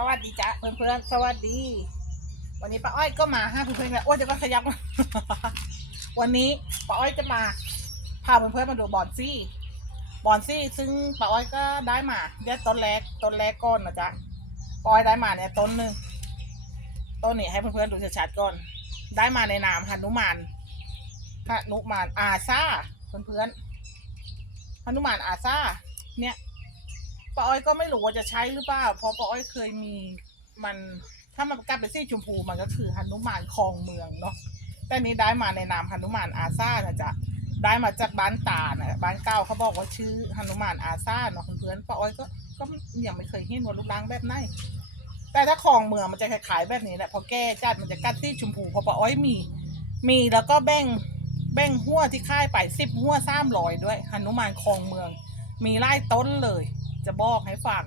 สวัสดีจ้ะเพื่อนๆ สวัสดี วันนี้ป้าอ้อยก็มาฮะเพื่อนๆนะโอ้ยเดี๋ยวก็ขยับวันนี้ป้าอ้อยจะมาพาเพื่อนๆมาดูบอนซี่ บอนซี่ซึ่งป้าอ้อยก็ได้มาเนี่ยต้นแรกต้นแรกก้อนนะจ๊ะป้าอ้อยได้มาเนี่ยต้นหนึ่งต้นนี้ให้เพื่อนๆดูชัดๆก่อน ได้มาในนามหนุมานหนุมานอาซาเพื่อนๆหนุมานอาซาเนี่ย ป้าอ้อยก็ไม่รู้ว่าจะใช้หรือเปล่าเพราะป้าอ้อยเคยมีมันถ้ามันกลายเป็นสีชมพูมันก็คือหนุมานคลองเมืองเนาะแต่นี้ได้มาในนามหนุมานอาซานะจ๊ะได้มาจากบ้านตานะบ้านเก้าเขาบอกว่าชื่อหนุมานอาซาเนาะเพื่อนป้าอ้อยก็ก็ยังไม่เคยเห็นว่ารูปร่างแบบไหนแต่ถ้าคลองเมืองมันจะคล้ายๆแบบนี้แหละพอแก้จัดมันจะกัดสีชมพูเพราะป้าอ้อยมี มีแล้วก็แบ่งแบ่งหัวที่ค่ายไปสิบหัวสามร้อยด้วยหนุมานคลองเมือง มีไล่ต้นเลย จะบอกให้ฟัง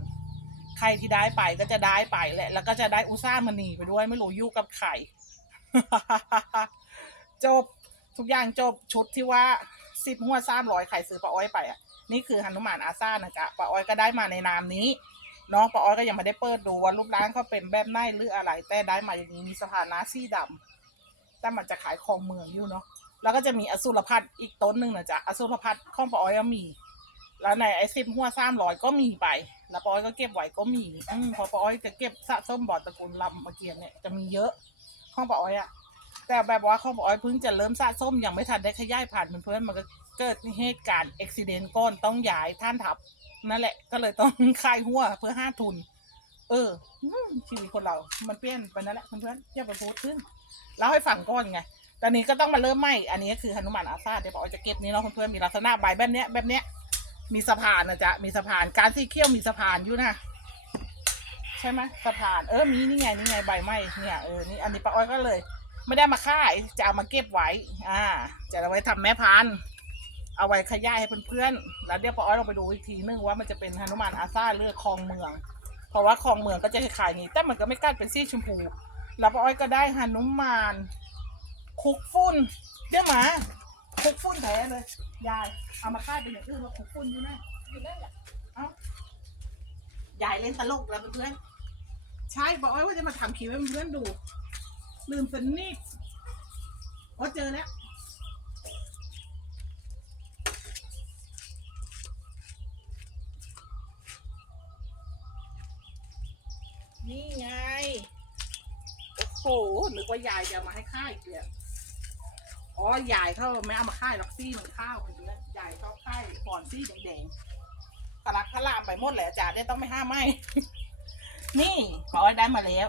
ใครที่ได้ไปก็จะได้ไปแหละ แล้วก็จะได้อุซ่ามณีไปด้วยไม่รู้ยู่กับใครจบทุกอย่างจบชุดที่ว่าสิบหัวสามร้อยใครซื้อปลาอ้อยไปอะนี่คือหนุมานอาซ่านะจ๊ะปลาอ้อยก็ได้มาในนามนี้น้องปลาอ้อยก็ยังไม่ได้เปิดดูว่ารูปร่างเขาเป็นแบบไหนหรืออะไร แต่ได้มาอย่างนี้มีสะพานน้าซี่ดำแต่มันจะขายของเมืองอยู่เนาะแล้วก็จะมีอสุรพัฒน์อีกต้นหนึ่งนะจ๊ะอสุรพัฒน์ข้องปลาอ้อยก็มี แล้วในไอซิมหัวสามร้อยก็มีไปแล้วปอยก็เก็บไว้ก็มีอืมพอปอยจะเก็บสะสมบอดตระกูลลำมาเกียนเนี่ยจะมีเยอะข้องปอยอะแต่แบบว่าข้องปอยเพิ่งจะเริ่มสะสมยังไม่ทันได้ขยายผ่านเพื่อนๆมันก็เกิดเหตุการณ์อุบิเหตุก้อนต้องย้ายท่านทับนั่นแหละ ก็เลยต้องคายหัวเพื่อห้าทุน เออชีวิตคนเรา มันเปลี่ยนไปนั่นแหละเพื่อนๆอย่าไปพูดขึ้นเล่าให้ฟังก่อนไงตอนนี้ก็ต้องมาเริ่มใหม่อันนี้ก็คือหนุมานอาซาเดี๋ยวปอยจะเก็บนี้เนาะเพื่อนๆมีลักษณะใบแบบเนี้ยแบบเนี้ย มีสะพานนะจ๊ะ มีสะพาน การสีเขี้ยวมีสะพานอยู่นะ ใช่ไหมสะพาน เออ มีนี่ไง นี่ไง ใบไม้ เนี่ย เออ นี่ อันนี้ป้าอ้อยก็เลย ไม่ได้มาค่าย จะเอามาเก็บไว้ อ่า จะเอาไว้ทำแม่พันธุ์ เอาไว้ขยายให้เพื่อนๆ แล้วเดี๋ยวป้าอ้อยลองไปดูอีกทีนึงว่ามันจะเป็นฮนุมานอาซาเลือกคลองเมือง เพราะว่าคลองเมืองก็จะคล้ายอย่างนี้ แต่มันก็ไม่กล้าเป็นสีชมพู แล้วป้าอ้อยก็ได้ฮนุมานคุกฟุ้นเดี๋ยวมา คุกฟุ้นแท้เลย ยาย เอามาค่ายเป็นอย่างอื่นมาคุกฟุ้นอยู่นะอยู่นั่นแหละเอ้ายายเล่นตลกแล้วเพื่อนๆใช่บอกไว้ว่าจะมาทำคลิปให้เพื่อนๆดู ลืมสนิทโอ้เจอแล้วนี่ไง โอ้โหนึกว่ายายจะเอามาให้ค่ายเกีย อ๋อยายเขาไม่เอามาค่ายหรอกซี่มันข้าวไปเลยยายเขาค่ายก่อนซี่แดงๆกระลักกระลามไปหมดแหละอาจารย์เนี่ยต้องไม่ห้ามไม่ นี่ขอให้ได้มาแล้ว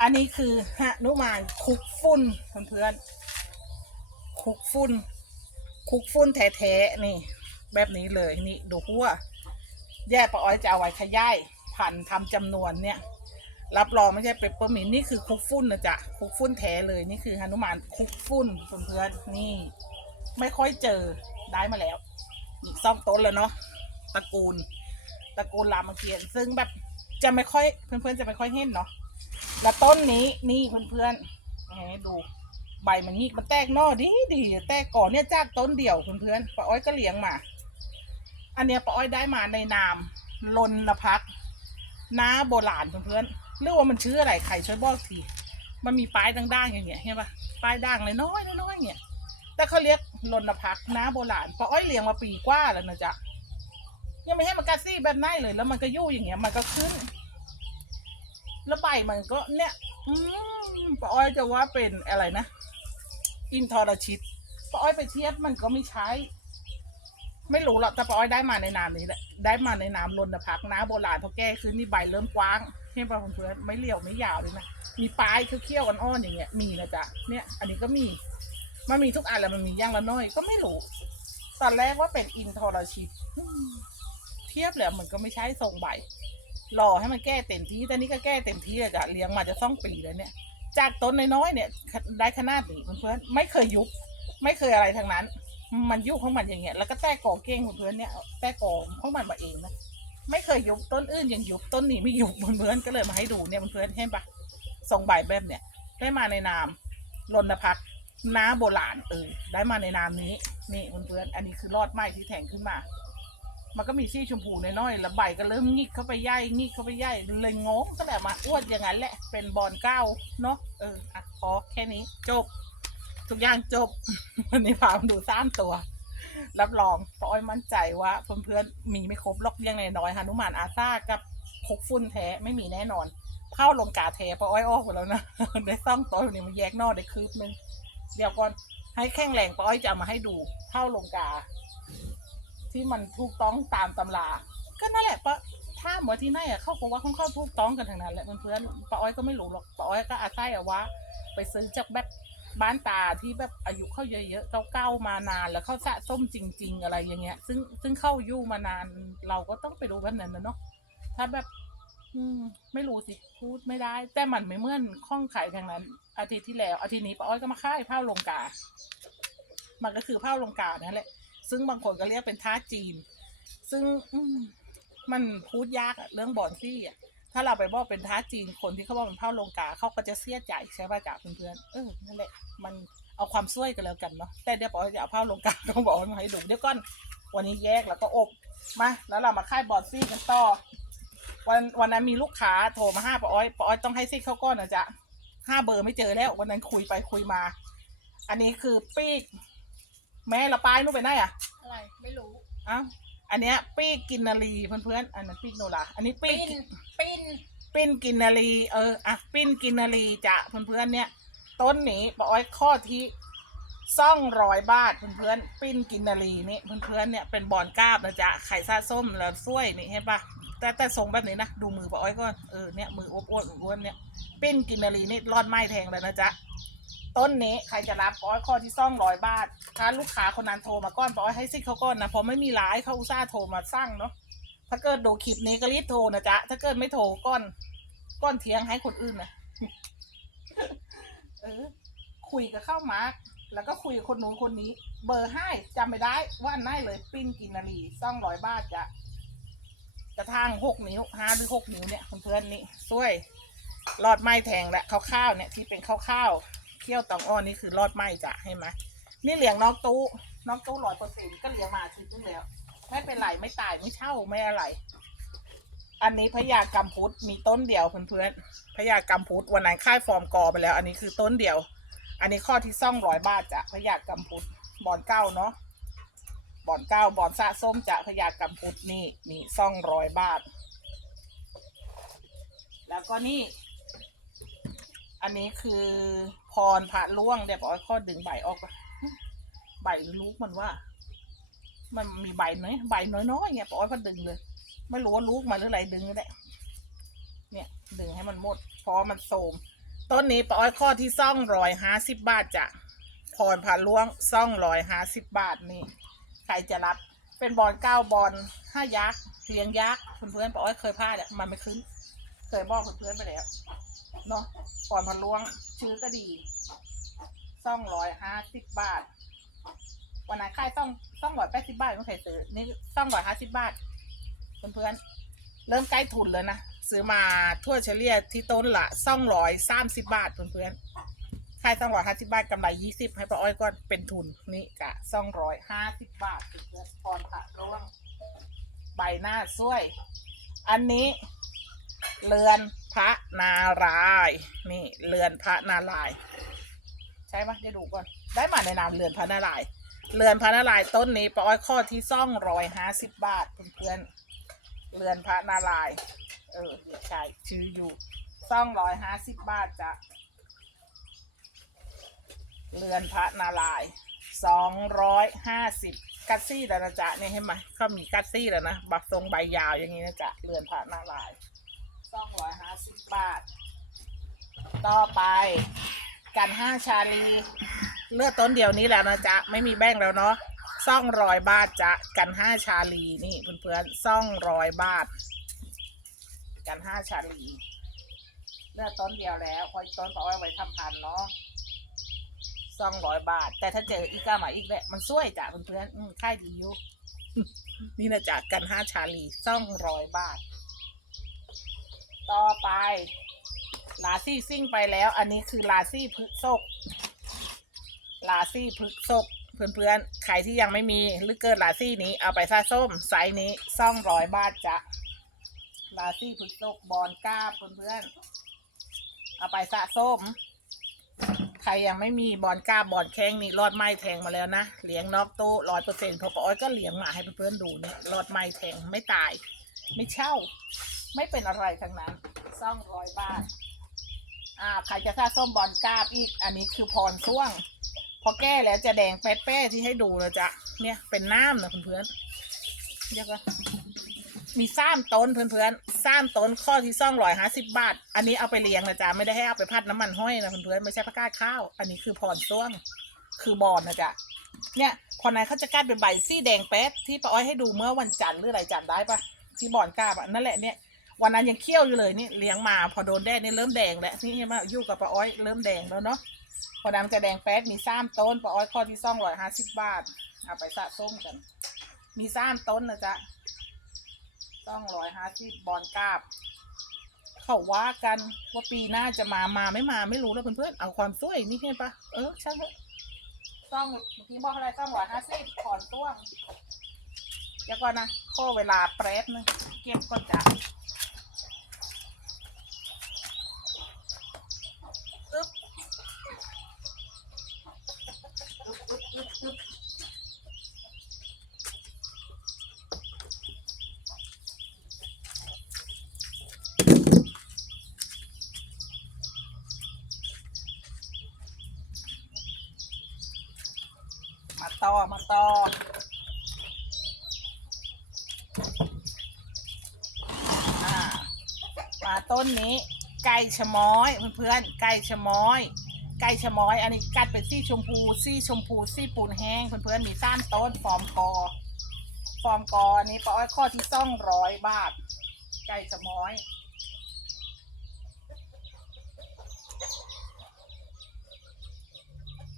อันนี้คือฮะนุมานคุกฟุ้นเพื่อนๆคุกฟุ้นคุกฟุ้นแท้ๆนี่ แบบนี้เลยนี่ดูหัวแย่ปะอ้อยจะเอาไว้ขยายพันทำจำนวนเนี่ย รับรองไม่ใช่เปปเปอร์มินนี่คือคุกฟุ้นนะจ๊ะคุกฟุ้นแท้เลยนี่คือฮนุมานคุกฟุ้นเพื่อนๆนี่ไม่ค่อยเจอได้มาแล้วซ่อมต้นแล้วเนาะตระกูลตระกูลรามเกียรติซึ่งแบบจะไม่ค่อยเพื่อนๆจะไม่ค่อยเห็นเนาะแล้วต้นนี้นี่เพื่อนๆให้ดูใบมันงีกมันแตกนอดีดีแตกก่อนเนี่ยจากต้นเดียวเพื่อนๆป้าอ้อยก็เลี้ยงมา อันเนี้ยป้าอ้อยได้มาในนามลนพักน้าโบราณเพื่อนๆ เรียกว่ามันชื่ออะไรใครช่วยบอกทีมันมีป้ายด่างๆอย่างเงี้ยเห็นปะป้ายด่างเลยน้อยน้อยเงี้ยแต่เขาเรียกลนพักน้าโบราณป้าอ้อยเลี้ยงมาปีกว่าแล้วนะจ๊ะยังไม่ให้มันกัดซี่แบบไหนเลย แล้วมันก็ยู่อย่างเงี้ย มันก็ขึ้น แล้วใบมันก็เนี่ยอืมป้าอ้อยจะว่าเป็นอะไรนะ อินทรชิตป้าอ้อยไปเทียบมันก็ไม่ใช้ ไม่รู้หรอกแต่ป้าอ้อยได้มาในนามนี้แหละได้มาในนามรณพักน้าโบราณพอแก้ขึ้นนี่ใบเริ่มกว้าง เห็นป่ะเพื่อนไม่เรียวไม่ยาวเลยนะมีปลายคือเขี้ยวกันอ้อนอย่างเงี้ยมีนะจ๊ะเนี่ย อันนี้ก็มีมันมีทุกอันแหละมันมีย่างละน้อยก็ไม่รู้ตอนแรกว่าเป็นอินทรชิตเทียบแล้วมันก็ไม่ใช่ทรงใบรอให้มันแก้เต็มที่แต่นี่ก็แก้เต็มที่เลยจ้ะเลี้ยงมาจะต้องปีแล้วเนี่ย จากต้นน้อยๆเนี่ย ได้ขนาดนี้เพื่อนไม่เคยยุบ ไม่เคยอะไรทั้งนั้น มันยุบของมันอย่างเงี้ยแล้วก็แตกกอเก้งเพื่อนเนี่ยแตกกอของมันมาเองนะ ไม่เคยยุบต้นอื่นยังยุบต้นนี้ไม่ยุบเพื่อนๆก็เลยมาให้ดูเนี่ยเพื่อนๆเห็นปะทรงใบแบบเนี่ย ได้มาในนามรณพักษ์น้าโบราณเออได้มาในนามนี้นี่เพื่อนๆอันนี้คือรอดไม้ที่แทงขึ้นมา มันก็มีซี่ชมพูน้อยๆแล้วใบก็เริ่มงิกเข้าไปใหญ่งิกเข้าไปใหญ่เลยงงก็แบบมาอ้วนอย่างนั้นแหละเป็นบอลเก้าเนาะเอออะพอแค่นี้จบ ทุกอย่างจบวันนี้พามาดูสามตัว รับรองป้าอ้อยมั่นใจว่าเพื่อนๆมีไม่ครบล็อกเลี้ยงในน้อยฮานุมานอาซากับคกฟุ้นแท้ไม่มีแน่นอนเข้าลงกาแท้ป้าอ้อยออกหมดแล้วนะได้ซ่องตัวนี้มันแยกนอกได้คืบนึงเดี๋ยวก่อนให้แข้งแรงป้าอ้อยจะเอามาให้ดูเข้าลงกา ที่มันถูกต้องตามตำราก็นั่นแหละปะถ้าหมอที่ไหนอะเข้าบอกว่าเขาเข้าถูกต้องกันทางนั้นแหละเพื่อนๆป้าอ้อยก็ไม่รู้หรอกป้าอ้อยก็อาศัยอาว่า ไปซื้อจากแบบ บ้านตาที่แบบอายุเข้าเยอะๆเก้าๆมานาน แล้วเข้าสะส้มจริง ๆ อะไรอย่างเงี้ย ซึ่งซึ่งเข้ายู่มานาน เราก็ต้องไปรู้แบบนั้นนะเนาะถ้าแบบ อืม ไม่รู้สิพูดไม่ได้ แต่มันไม่เหมือนข้องไข่ทางนั้น อาทิตย์ที่แล้วอาทิตย์นี้ป้าอ้อยก็มาค่ายผ้าลงกา มันก็คือผ้าลงกานั่นแหละ ซึ่งบางคนก็เรียกเป็นท่าจีน ซึ่งอืมมันพูดยากอะเรื่องบอนซี่อะ ถ้าเราไปบอกเป็นท่าจีนคนที่เขาบอกเป็นผ้าลงกาเขาก็จะเสียใจใช่ป่ะจ๊ะเพื่อนๆเออนั่นแหละมันเอาความช่วยกันแล้วกันเนาะแต่เดี๋ยวปอยจะเอาผ้าลงกาต้องบอกมาให้ดูเดี๋ยวก่อนวันนี้แยกแล้วก็อบมาแล้วเรามาค่ายบอนซี่กันต่อวันวันนั้นมีลูกค้าโทรมาห้าปออ้อยปออ้อยต้องให้ซิกเข้าก้อนนะจ๊ะห้าเบอร์ไม่เจอแล้ว วันนั้นคุยไปคุยมา อันนี้คือปีก แม่ละปลายนู่นไปไหนอะอะไรไม่รู้อ้าว อันเนี้ยปีกกินนารีเพื่อนๆอันนั้นปีกโนราอันนี้ปีปิ้กนปิ้นปิ้นกินนารีเอออะปิ้นกินนารีจ้ะเพื่อนๆเนี่ย ต้นนี้ปออ้อยข้อที่ซ่องร้อยบาทเพื่อนๆปิ้นกินนารีนี่เพื่อนๆเนี่ยเป็นบอนกราบนะจ๊ะไข่ซาส้มแล้วซ้วยนี่เห็นปะแต่แต่ทรงแบบนี้นะดูมือปออ้อยก่อนเออเนี่ยมืออ้วนๆอ้วนๆเนี่ยปิ้นกินนารีนี่รอดไม้แทงเลยนะจ๊ะ ต้นนี้ใครจะรับปอยข้อที่ซ่องร้อยบาท ถ้าลูกค้าคนนั้นโทรมาก้อนปอยให้ซิกเขาก้อนนะเพราะไม่มีร้ายเขาอุตส่าห์โทรมาสั่งเนาะถ้าเกิดดูคลิปนี้ก็รีบโทรนะจ๊ะถ้าเกิดไม่โทรก้อนก้อนเทียงให้คนอื่นนะเออคุยกับเข้ามาร์กแล้วก็คุยกับคนนู้นคนนี้ เบอร์ให้จำไม่ได้ว่าอันไหนเลย ปิ้นกินนารีซ่องร้อยบาทจะจะทางหกนิ้วห้าหรือหกนิ้วเนี่ยเพื่อนๆนี่ช่วยรอดไม้แทงและข้าวๆเนี่ยที่เป็นข้าวๆ เคี่ยวตองอ้อนี่คือรอดไหมจ้ะให้ไหมนี่เลี้ยงน้องตู้น้องตู้ร้อยเปอร์เซ็นต์ก็เลี้ยงมาอาทิตย์นึงแล้ว ไม่เป็นไรไม่ตายไม่เช่าไม่อะไร อันนี้พญากำพุดมีต้นเดียวเพื่อนๆพญากำพุดวันนั้นค่ายฟอร์มกอไปแล้ว อันนี้คือต้นเดียว อันนี้ข้อที่ซ่องร้อยบาทจ้ะพญากำพุดบอนเก้าเนาะบอนเก้าบอนสะส้มจ้ะพญากำพุดนี่นี่ซ่องร้อยบาท แล้วก็นี่ อันนี้คือพรพระล่วงเดี๋ยวบอกให้ข้อดึงใบออกใบลูกมันว่า มันมีใบน้อยใบน้อยๆเนี่ยปอยก็ดึงเลย ไม่รู้ว่าลูกมันหรืออะไรดึงก็ได้เนี่ย ดึงให้มันหมดเพราะมันโสมต้นนี้ปอยข้อที่ซ่องร้อยห้าสิบบาทจ้ะพรพระล่วงซ่องร้อยห้าสิบบาทนี่ใครจะรับเป็นบอลเก้าบอลห้ายักษ์เลี้ยงยักษ์เพื่อนๆปอยเคยพลาดอะมันไม่ขึ้น เคยบอกเพื่อนๆไปแล้ว เนาะก่อนพันล้วงชื่อก็ดีซ่องร้อยห้าสิบบาท วันนั้นค่ายซ่องซ่องร้อยแปดสิบบาทไม่เคยซื้อนี่ซ่องร้อยห้าสิบบาท เพื่อนๆเริ่มใกล้ทุนแล้วนะซื้อมาทั่วเฉลี่ยที่ต้นละซ่องร้อยสามสิบบาทเพื่อนๆค่ายซ่องร้อยห้าสิบบาทกำไรยี่สิบให้ป้าอ้อยก่อนเป็นทุนนี่กะซ่องร้อยห้าสิบบาทเพื่อนๆพรพระร่วง ใบหน้าสวย อันนี้ เรือนพระนารายนี่เรือนพระนารายใช่ไหมจะดูก่อน ได้มาในนามเรือนพระนารายเรือนพระนารายต้นนี้ปอ้อยข้อที่ซ่องร้อยห้าสิบบาทเพื่อนๆเรือนพระนารายเออเดี๋ยวใช่ชื่ออยู่ซ่องร้อยห้าสิบบาทจะเรือนพระนารายสองร้อยห้าสิบกัตซี่แล้วนะจ๊ะเนี่ยเห็นไหมเขามีกัตซี่แล้วนะบักทรงใบยาวอย่างนี้นะจ๊ะเรือนพระนารายณ์ สองร้อยห้าสิบบาท ต่อไปกันห้าชาลีเลือดต้นเดียวนี้แล้วนะจ๊ะ ไม่มีแบ่งแล้วเนาะซ่องร้อยบาทจ๊ะ กันห้าชาลีนี่เพื่อนๆซ่องร้อยบาท กันห้าชาลีเลือดต้นเดียวแล้วพออีกต้นต่อไว้ไว้ทำพันเนาะซ่องร้อยบาท แต่ถ้าเจออีกก้าหมาอีกแหละมันช่วยจ้ะเพื่อนๆค่ายดีอยู่นี่นะจ๊ะกันห้าชาลีซ่องร้อยบาท ต่อไปลาซี่ซิ่งไปแล้ว อันนี้คือลาซี่พฤกษกลาซี่พฤกษกเพื่อนๆ ใครที่ยังไม่มีหรือเกิดลาซี่นี้เอาไปซาส้มไซส์นี้ซ่องร้อยบาทจะลาซี่พฤกษกบอลก้าเพื่อนๆ เอาไปสะส้ม ใครยังไม่มีบอลก้าบอลแข้งนี่รอดไม้แทงมาแล้วนะเลี้ยงนอกตู้ร้อยเปอร์เซ็นต์พอปอ้อยก็เลี้ยงมาให้เพื่อนๆดูเนี่ยรอดไม้แทงไม่ตาย ไม่เช่า ไม่เป็นอะไรทั้งนั้นซ่องร้อยบาทอ่าใครจะสะส้มบอลก้าบอีก อันนี้คือพรช่วง พอแก้แล้วจะแดงแป๊ดแป้ที่ให้ดูนะจ๊ะเนี่ยเป็นน้ำนะเพื่อนๆเรียกว่ามีซ้ามต้นเพื่อนๆซ้ามต้นข้อที่ซ่องร้อยห้าสิบบาท อันนี้เอาไปเลี้ยงนะจ๊ะไม่ได้ให้เอาไปพัดน้ำมันห้อยนะเพื่อนๆไม่ใช่ผักกาดข้าว อันนี้คือพรช่วง คือบอลนะจ๊ะเนี่ยคนไหนเขาจะกัดเป็นใบซี่แดงแป๊ดที่ป้าอ้อยให้ดูเมื่อวันจันทร์หรืออะไรจันทร์ได้ปะที่บอลกล้าบอะนั่นแหละเนี่ย วันนั้นยังเคี้ยวอยู่เลยนี่เลี้ยงมาพอโดนแดดนี่เริ่มแดงแล้วนี่เห็นไหมอยู่กับป้าอ้อยเริ่มแดงแล้วเนาะพอดำจะแดงแป๊ดมีซ้ำต้นปออ้อยข้อที่ซ่องร้อยห้าสิบบาทเอาไปสะส้มกัน มีซ้ำต้นนะจ๊ะซ่องร้อยห้าสิบบอลกาบ เขาว่ากันว่าปีหน้าจะมามาไม่มาไม่รู้แล้วเพื่อนๆเอาความสวยนี่เห็นปะเออช่างเถอะซ่องเมื่อกี้บอกอะไรซ่องร้อยห้าสิบถอนต้วงเดี๋ยวก่อนนะข้อเวลาแป๊บนึงเก็บก่อนจ้ะอึ๊บ มาต่อมาต่ออ่ามาต้นนี้ ไก่ ชะม้อยเพื่อนๆไก่ชะม้อย ไก่ชะม้อย อันนี้กัดเป็นซี่ชมพูซี่ชมพูซี่ปูนแห้งเพื่อนๆมีซ้านต้นฟอร์มกอฟอร์มกออันนี้ป้าอ้อยข้อที่ซ่องร้อยบาท ไก่ชะม้อย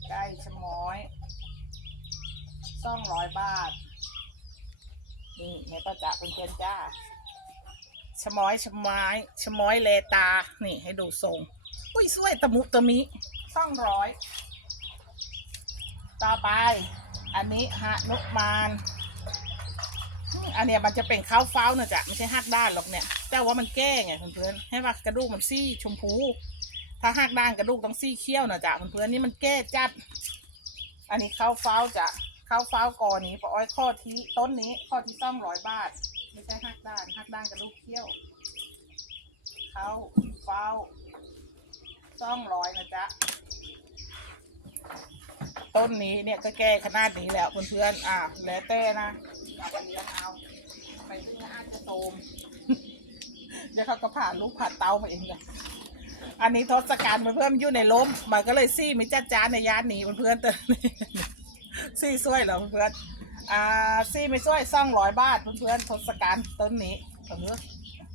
ไก่ชะม้อยสองร้อยบาทนี่แม่ป้าจ๋าเป็นเพื่อนจ้า ชม้อยชม้อยชม้อยเลตา นี่ให้ดูทรง อุ้ยสวยตะมุตะมิสองร้อย ต่อไป อันนี้ฮะนุกมานอันเนี้ยมันจะเป็นข้าวเฝ้านะจ๊ะไม่ใช่หักด้านหรอกเนี่ย แต่ว่ามันแก้ไงเพื่อนๆให้ว่ากระดูกมันซี่ชมพู ถ้าหักด้านกระดูกต้องซี่เขี้ยวนะจ๊ะเพื่อนๆนี่มันแก้จัด อันนี้ข้าวเฝ้าจะข้าวเฝ้าก่อนี้ปออ้อยข้อที่ต้นนี้ข้อที่ต้องร้อยบาท ไม่ใช่หักด้านหักด้านกระดูกเขี้ยว เขาเฝ้าต้องร้อยนะจ๊ะ ต้นนี้เนี่ยก็แก้ขนาดนี้แล้วเพื่อนๆอะแล้วแต่นะเอาไปเลี้ยงเอา ไปเลี้ยงอาจจะโตม เดี๋ยวเขาก็ผ่านลูกผ่านเตามาเองเลยอันนี้ทศกัณฐ์เพื่อนๆอยู่ในล้มมันก็เลยซี่มิจ้าจ้าในย่านนี้เพื่อนๆแต่ซี่ช่วยเหรอเพื่อนๆ อ่าซี่ไม่ช่วยซ่องร้อยบาทเพื่อนๆทศกัณฐ์ต้นนี้เออ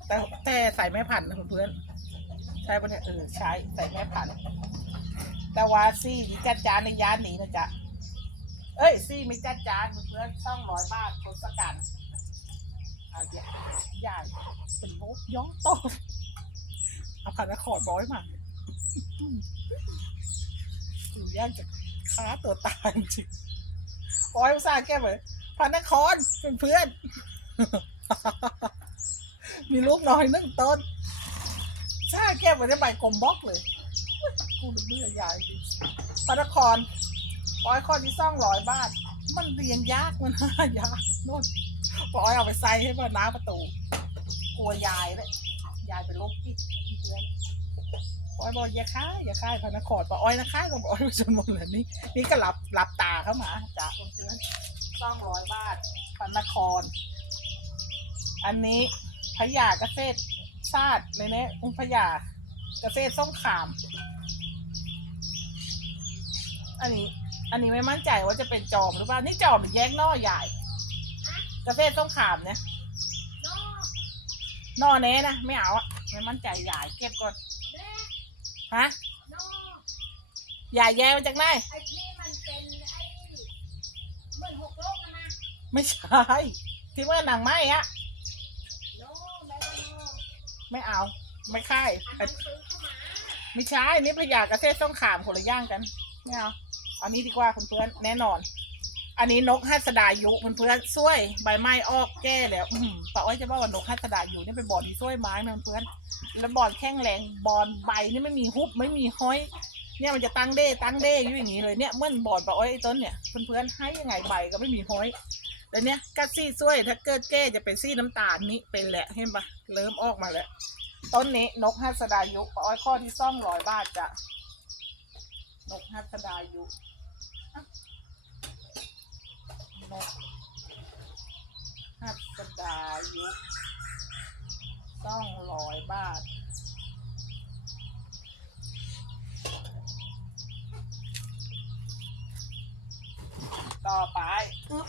แต่แต่ใส่แม่พันนะเพื่อนๆใช่ปะเนี่ยเออใช้ใส่แม่พันแต่ว่าซี่มิจ้าจ้าในย่านนี้นะจ๊ะเอ้ยซี่มิจ้าจ้าเพื่อนๆซ่องร้อยบาททศกัณฐ์อะใหญ่ใหญ่เป็นรถย้อนโตเอาพันละขอดร้อยมาอยู่ยากจะค้าตัวตายจริง ๆร้อยอุตส่าห์แก้ไปพันนครเป็นเพื่อน มีลูกน้อยหนึ่งต้นซาแก้ไปได้ใบกลมบล็อกเลยกูเบื่อยายจริงพันนครร้อยข้อที่ซ่องร้อยบาทมันเรียนยากมันหายากโน่นปอยเอาไปใส่ให้เพื่อนน้าประตู กลัวยายเลยยายเป็นโรคจิตเพื่อน ปอยบอกอย่าค่ายอย่าค่ายพระนครปออ้อยนะค่ายก็บอกอ้อยไปจนหมดเลยนี่นี่ก็หลับหลับตาเข้ามาจากเพื่อนต้องร้อยบาทพระนคร อันนี้พญาเกษตรชาติในนี้องค์พญาเกษตรส้มขาม อันนี้ อันนี้ไม่มั่นใจว่าจะเป็นจอมหรือเปล่านี่จอมหรือแยกนอใหญ่เกษตรส้มขามเนี่ยนอเน้นะไม่เอาอะไม่มั่นใจยายเก็บก่อน ฮะโน่ยายแย่มาจากไหนไอ้นี่มันเป็นไอ้เหมือนหกโลกอะนะไม่ใช่ที่ว่าหนังไหมอะโน่แม่ว่าโน่ไม่เอา ไม่ค่ายอันนั้นซื้อเข้ามาไม่ใช่นี่พยากระเทศต้องขามคนละย่างกันไม่เอาอันนี้ดีกว่าคุณเพื่อนแน่นอน อันนี้นกฮัสดายุเพื่อนๆช่วยใบไม้ออกแก้แล้วอืมป้าอ้อยจะบอกว่านกฮัสดายุนี่เป็นบอลที่ช่วยไม้นะเพื่อนแล้วบอลแข้งแรงบอลใบนี่ไม่มีฮุบไม่มีห้อย เนี่ยมันจะตั้งเด้ตั้งเด้อยู่อย่างนี้เลยเนี่ยเมื่อนบอลป้าอ้อยไอ้ต้นเนี่ยเพื่อนๆให้ยังไงใบก็ไม่มีห้อยแต่เนี่ยกัดซี่ช่วยถ้าเกิดแก้จะเป็นซี่น้ำตาลนี้เป็นแหละเห็นปะเริ่มออกมาแล้วต้นนี้นกฮัสดายุป้าอ้อยข้อที่ซ่องร้อยบาทจ้ะนกฮัสดายุอะนก ฮัสดายุซ่องร้อยบาทต่อไปอึ๊บ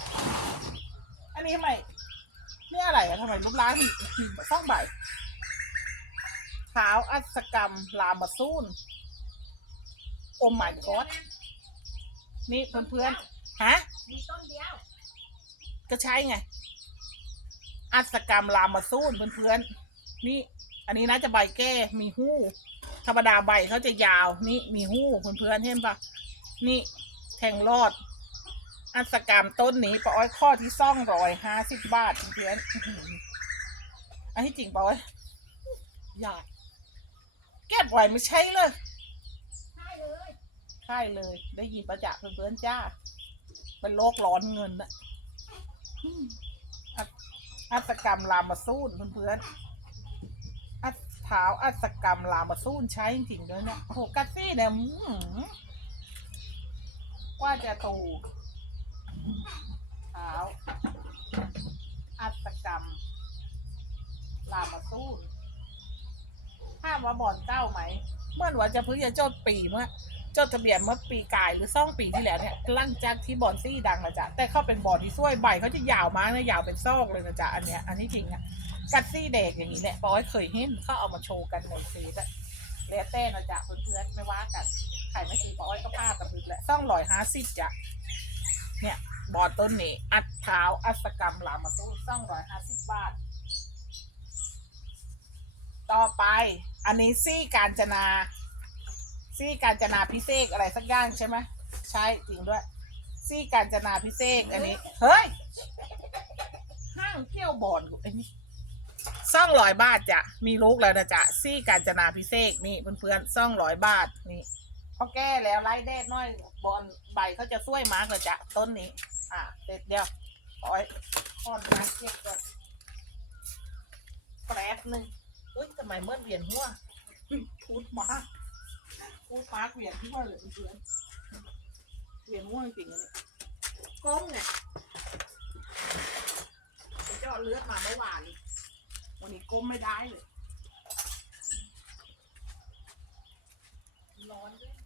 อันนี้ทำไมนี่อะไรอะทำไมรูปร่างมีมีซ่องใบเท้าอัศกรรมลามาซูนโอมหมายกอดนี่เพื่อนๆฮะมีต้นเดียว ก็ใช่ไง อัศกรรมลามาซูนเพื่อนๆนี่ อันนี้นะจะใบแก้มีหู้ ธรรมดาใบเขาจะยาวนี่มีหู้เพื่อนๆเห็นปะนี่แทงรอด อัศกรรมต้นนี้ปาอ้อยข้อที่ซ่องร้อยห้าสิบบาทเพื่อนๆอื้อหืออันที่จริงปาอ้อยอยากเก็บไว้ไม่ใช่เลยใช่เลยใช่เลย ได้ยินประจักษ์เพื่อนๆจ้า เป็นโรคร้อนเงินนะอืมอัศ อัศกรรมลามาซูนเพื่อนๆอัศเท้าอัศกรรมลามาซูนใช้จริงๆเลยเนี่ยโอ้โหกัสซี่เนี่ยว่าจะตูเท้าอัศกรรมลามาซูนถ้ามว่าบอลเก้าไหม เมื่อวันจะพิ่งจะจดปีเมื่อ จดทะเบียนเมื่อปีกายหรือซ่องปีที่แล้วเนี่ยหลังจากที่บอลซี่ดังนะจ๊ะแต่เข้าเป็นบอลที่ช่วยใบเขาจะยาวมากนะยาวเป็นซอกเลยนะจ๊ะอันเนี้ยอันนี้จริงอะกัดซี่แดกอย่างนี้แหละปอยเคยเห็นเขาเอามาโชว์กันในเฟซอะแล้วแต่นะจ๊ะเพื่อนๆไม่ว่ากันใครไม่ซื้อปอยก็พลาดกับพึ่งแหละซ่องร้อยห้าสิบจ้ะเนี่ยบอลต้นนี้อัดเท้าอัศกรรมลามาสู้ซ่องร้อยห้าสิบบาท ต่อไป อันนี้ซี่การจนา ซี่การจนาพิเศษอะไรสักอย่างใช่ไหมใช่จริงด้วย ซี่การจนาพิเศษอันนี้ เฮ้ย ห้างเที่ยวบอลไอ้นี่ซ่องร้อยบาทจ้ะมีลูกแล้วนะจ๊ะซี่การจนาพิเศษนี่เพื่อนๆซ่องร้อยบาทนี่พอแก้แล้วไล่แดดน้อยบอลใบเขาจะช่วยมากเลยจ้ะต้นนี้ อะเสร็จเดียวปล่อยค้อนมาเก็บก่อนแป๊บหนึ่งอุ้ยทำไมเมื่อเวียนหัวพูดมาก พูดมาร์กเวียนที่ว่าเลยเพื่อนเวียนหัวจริงๆอันนี้ก้มไงไปเจาะเลือดมาเมื่อวานวันนี้ก้มไม่ได้เลย ร้อนด้วย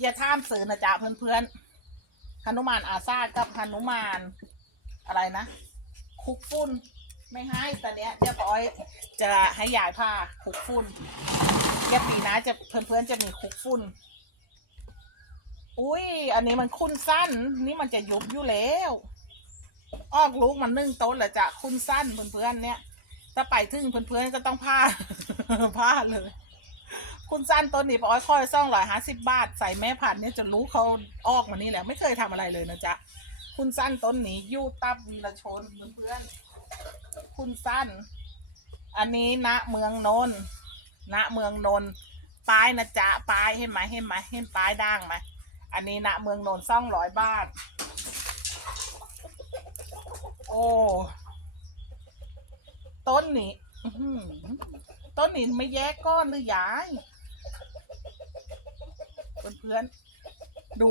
อย่าท่ามสื่อนะจ๊ะเพื่อนๆฮนุมานอาซาดกับฮนุมานอะไรนะ คุกฟุ้น ไม่ให้แต่เนี้ยเจ้าปอยจะให้ยายผ้าคุกฟุ้น เดี๋ยวปีน้าจะเพื่อนๆจะมีคุกฝุ่น อุ้ย อันนี้มันคุ้นสั้น นี่มันจะยุบอยู่แล้ว ออกลูกมันนึ่งต้นแหละจะคุ้นสั้นเพื่อนๆเนี่ย ถ้าไปถึงเพื่อนๆก็ต้องผ้าผ้าเลย คุณสั้นต้นนี้ปอยค่อยซ่องร้อยห้าสิบบาท ใส่แม่พันธุ์เนี่ยจนรู้เขาออกมานี่แหละไม่เคยทำอะไรเลยนะจ๊ะ คุณสั้นต้นนี้ยูตับวีรชนเพื่อนๆคุณสั้น อันนี้ณเมืองนนท์ ณเมืองนนท์ป้ายนะจ๊ะป้ายเห็นไหมเห็นไหมเห็นป้ายด่างไหมอันนี้ณเมืองนนท์ซ่องร้อยบาท โอ้ต้นนี้ต้นนี้ไม่แยกก้อนหรือยายเพื่อนๆดู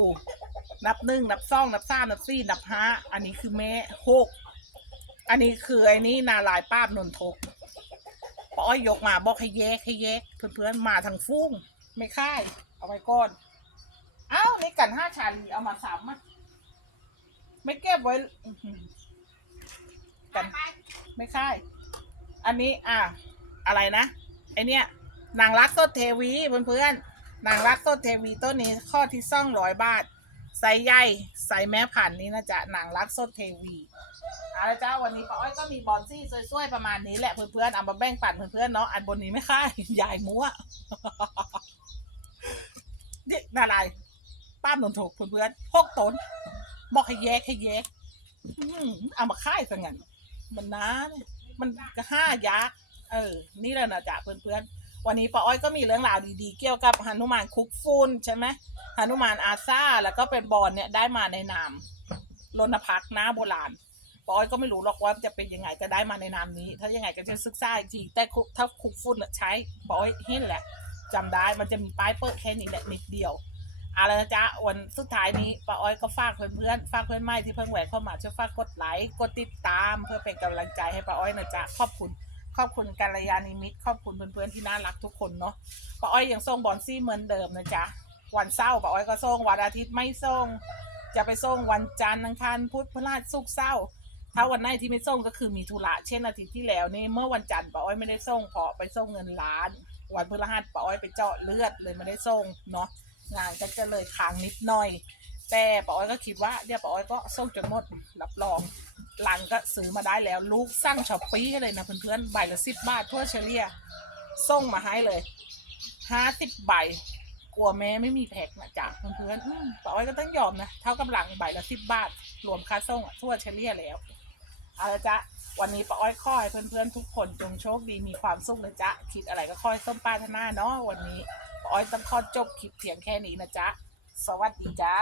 นับหนึ่งนับสองนับสามนับสี่นับห้าอันนี้คือแม่หกอันนี้คือไอ้นี่นาลายป้าบนนทก ป้อยยกมาบอกให้แยกให้แยกเพื่อนๆมาทางฟุ้งไม่ค่าย เอาไว้ก่อนเอ้านี่กันห้าชาลีเอามาสามมาไม่เก็บไว้กันไม่ค่าย อันนี้อะอะไรนะไอเนี้ยนางรักสดเทวีเพื่อนๆนางรักสดเทวีต้นนี้ข้อที่ซ่องร้อยบาทใส่ใหญ่ใส่แม่ผ่านนี้นะจ๊ะนางรักสดเทวี เอาละจ้าวันนี้ป้าอ้อยก็มีบอลซี่สวยๆประมาณนี้แหละเพื่อนๆเอามาแบ่งปันเพื่อนๆเนาะอันบนนี้ไม่ค่ายยายมัวเด็กอะไรป้ามนนทกเพื่อนๆหกตนบอกให้แยกให้แยกเอามาค่ายซะงั้นมันนะเนี่ยมันก็ห้ายักษ์เออ นี่แหละนะจ๊ะเพื่อนๆ วันนี้ป้าอ้อยก็มีเรื่องราวดีๆ เกี่ยวกับหนุมานคุกฟุนใช่ไหมหนุมานอาซาแล้วก็เป็นบอลเนี่ยได้มาในนามรณพักษ์น้าโบราณ ป้อยก็ไม่รู้หรอกว่าจะเป็นยังไงจะได้มาในนามนี้ ถ้ายังไงก็จะศึกษาอีกทีแต่ถ้าคุกฟุนน่ะใช้ป้าอ้อยเห็นแหละจำได้มันจะมีป้ายเปิดแค่นี้แหละนิดเดียวเอาละนะจ๊ะวันสุดท้ายนี้ป้าอ้อยก็ฝากเพื่อนๆฝากเพื่อนใหม่ที่เพิ่งแหวนเข้ามาช่วยฝากกดไลค์กดติดตาม เพื่อเป็นกำลังใจให้ป้าอ้อยนะจ๊ะขอบคุณขอบคุณกัลยาณิมิตรขอบคุณเพื่อนๆที่น่ารักทุกคนเนาะป้าอ้อยยังส่งบอลซี่เหมือนเดิมนะจ๊ะวันเสาร์ป้าอ้อยก็ส่งวันอาทิตย์ไม่ส่งจะไปส่งวันจันทร์อังคารพุธพฤหัสศุกร์เสาร์ ถ้าวันไหนที่ไม่ส่งก็คือมีธุระเช่นอาทิตย์ที่แล้วนี่เมื่อวันจันทร์ป้าอ้อยไม่ได้ส่งเพราะไปส่งเงินล้าน วันพฤหัสป้าอ้อยไปเจาะเลือดเลยไม่ได้ส่งเนาะงานก็จะเลยค้างนิดหน่อย แต่ป้าอ้อยก็คิดว่าเดี๋ยวป้าอ้อยก็ส่งจนหมดรับรองหลังก็ซื้อมาได้แล้วลูกสั่งช็อปปี้เลยนะเพื่อนๆใบละสิบบาททั่วเฉลี่ยส่งมาให้เลยห้าสิบใบกลัวแม่ไม่มีแพ็คนะจ๊ะเพื่อนๆอืมป้าอ้อยก็ต้องยอมนะเท่ากับหลังใบละสิบบาทรวมค่าส่งอะทั่วเฉลี่ยแล้ว เอาละจ๊ะวันนี้ป้าอ้อยขอให้เพื่อนๆทุกคนจงโชคดีมีความสุขนะจ๊ะคิดอะไรก็ค่อยส้มปลารถนาเนาะวันนี้ป้าอ้อยต้องขอจบคลิปเพียงแค่นี้นะจ๊ะสวัสดีจ้า